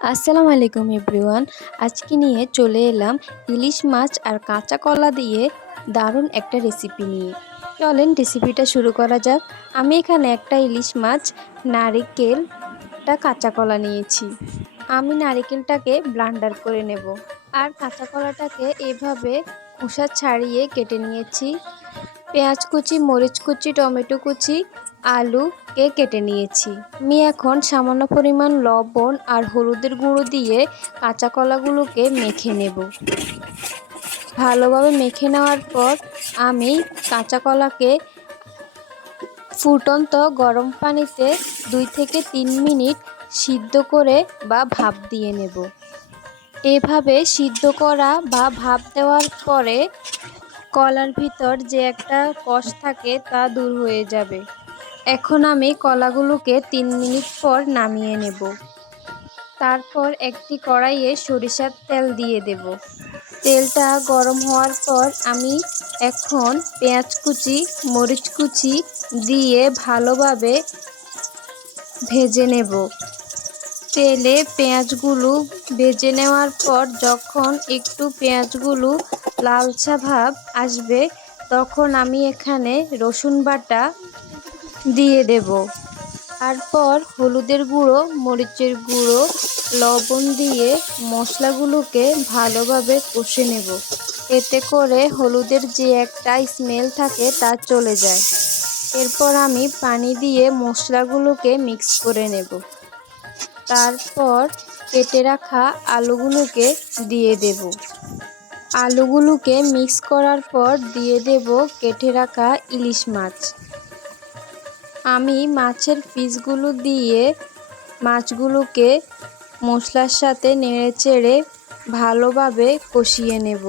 আসসালামু আলাইকুম এভরিওয়ান। আজকে নিয়ে চলে এলাম ইলিশ মাছ আর কাঁচা কলা দিয়ে দারুণ একটা রেসিপি নিয়ে। চলেন রেসিপিটা শুরু করা যাক। আমি এখানে একটা ইলিশ মাছ, নারিকেলটা, কাঁচা কলা নিয়েছি। আমি নারিকেলটাকে ব্লান্ডার করে নেব আর কাঁচা কলাটাকে এভাবে খোসা ছাড়িয়ে কেটে নিয়েছি। পেঁয়াজ কুচি, মরিচ কুচি, টমেটো কুচি, আলুকে কেটে নিয়েছি। আমি এখন সামান্য পরিমাণ লবণ আর হলুদের গুঁড়ো দিয়ে কাঁচা কলাগুলোকে মেখে নেব। ভালোভাবে মেখে নেওয়ার পর আমি কাঁচা কলাকে ফুটন্ত গরম পানিতে 2 থেকে 3 মিনিট সিদ্ধ করে বা ভাপ দিয়ে নেব। এভাবে সিদ্ধ করা বা ভাপ দেওয়ার পরে কলার ভিতর যে একটা কষ থাকে তা দূর হয়ে যাবে। এখন আমি কলাগুলোকে 3 মিনিট পর নামিয়ে নেব। তারপর একটি কড়াইয়ে সরিষার তেল দিয়ে দেব। তেলটা গরম হওয়ার পর আমি এখন পেঁয়াজ কুচি, মরিচ কুচি দিয়ে ভালোভাবে ভেজে নেব। তেলে পেঁয়াজগুলো ভেজে নেওয়ার পর যখন একটু পেঁয়াজগুলো লালচা ভাব আসবে তখন আমি এখানে রসুন বাটা দিয়ে দেব। তারপর হলুদের গুঁড়ো, মরিচের গুঁড়ো, লবণ দিয়ে মশলাগুলোকে ভালোভাবে কষে নেব। এতে করে হলুদের যে একটা স্মেল থাকে তা চলে যায়। এরপর আমি পানি দিয়ে মশলাগুলোকে মিক্স করে নেব। তারপর কেটে রাখা আলুগুলোকে দিয়ে দেব। আলুগুলোকে মিক্স করার পর দিয়ে দেব কেটে রাখা ইলিশ মাছ। আমি মাছের পিসগুলো দিয়ে মাছগুলোকে মশলার সাথে নেড়েচেড়ে ভালোভাবে কষিয়ে নেব।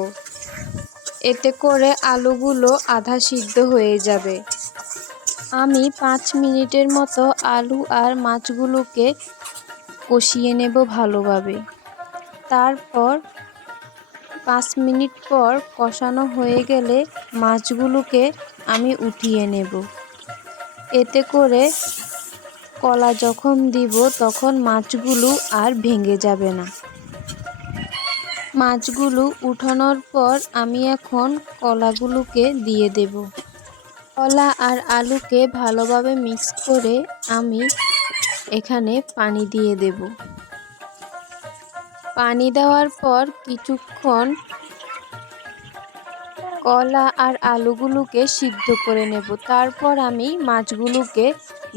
এতে করে আলুগুলো আধা সিদ্ধ হয়ে যাবে। আমি 5 মিনিটের মতো আলু আর মাছগুলোকে কষিয়ে নেব ভালোভাবে। তারপর 5 মিনিট পর কষানো হয়ে গেলে মাছগুলোকে আমি উঠিয়ে নেব। এতে করে কলা যখন দিব তখন মাছগুলো আর ভেঙে যাবে না। মাছগুলো উঠানোর পর আমি এখন কলাগুলোকে দিয়ে দেব। কলা আর আলুকে ভালোভাবে মিক্স করে আমি এখানে পানি দিয়ে দেব। পানি দেওয়ার পর কিছুক্ষণ কলা আর আলুগুলোকে সিদ্ধ করে নেব। তারপর আমি মাছগুলোকে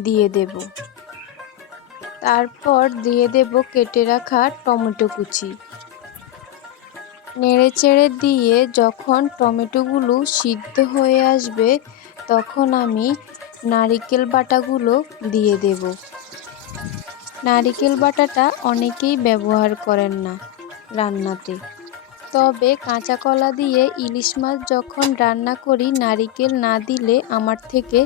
দিয়ে দেব। তারপর দিয়ে দেব কেটে রাখা টমেটো কুচি। নেড়েচেড়ে দিয়ে যখন টমেটোগুলো সিদ্ধ হয়ে আসবে তখন আমি নারিকেল বাটাগুলো দিয়ে দেব। নারিকেল বাটাটা অনেকেই ব্যবহার করেন না রান্নাতে, তবে কাঁচা কলা দিয়ে ইলিশ মাছ যখন রান্না করি নারিকেল না দিলে আমার থেকে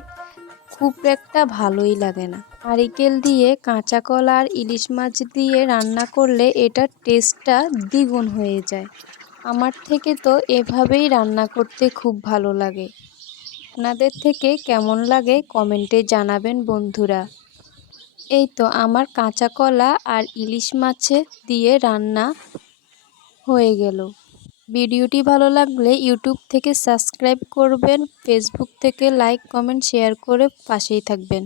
খুব একটা ভালোই লাগে না। নারিকেল দিয়ে কাঁচা কলা আর ইলিশ মাছ দিয়ে রান্না করলে এটার টেস্টটা দ্বিগুণ হয়ে যায়। আমার থেকে তো এভাবেই রান্না করতে খুব ভালো লাগে। আপনাদের থেকে কেমন লাগে কমেন্টে জানাবেন বন্ধুরা। এই তো আমার কাঁচা কলা আর ইলিশ মাছে দিয়ে রান্না হয়ে গেল। ভিডিওটি ভালো লাগলে ইউটিউব থেকে সাবস্ক্রাইব করবেন, ফেসবুক থেকে লাইক, কমেন্ট, শেয়ার করে পাশেই থাকবেন।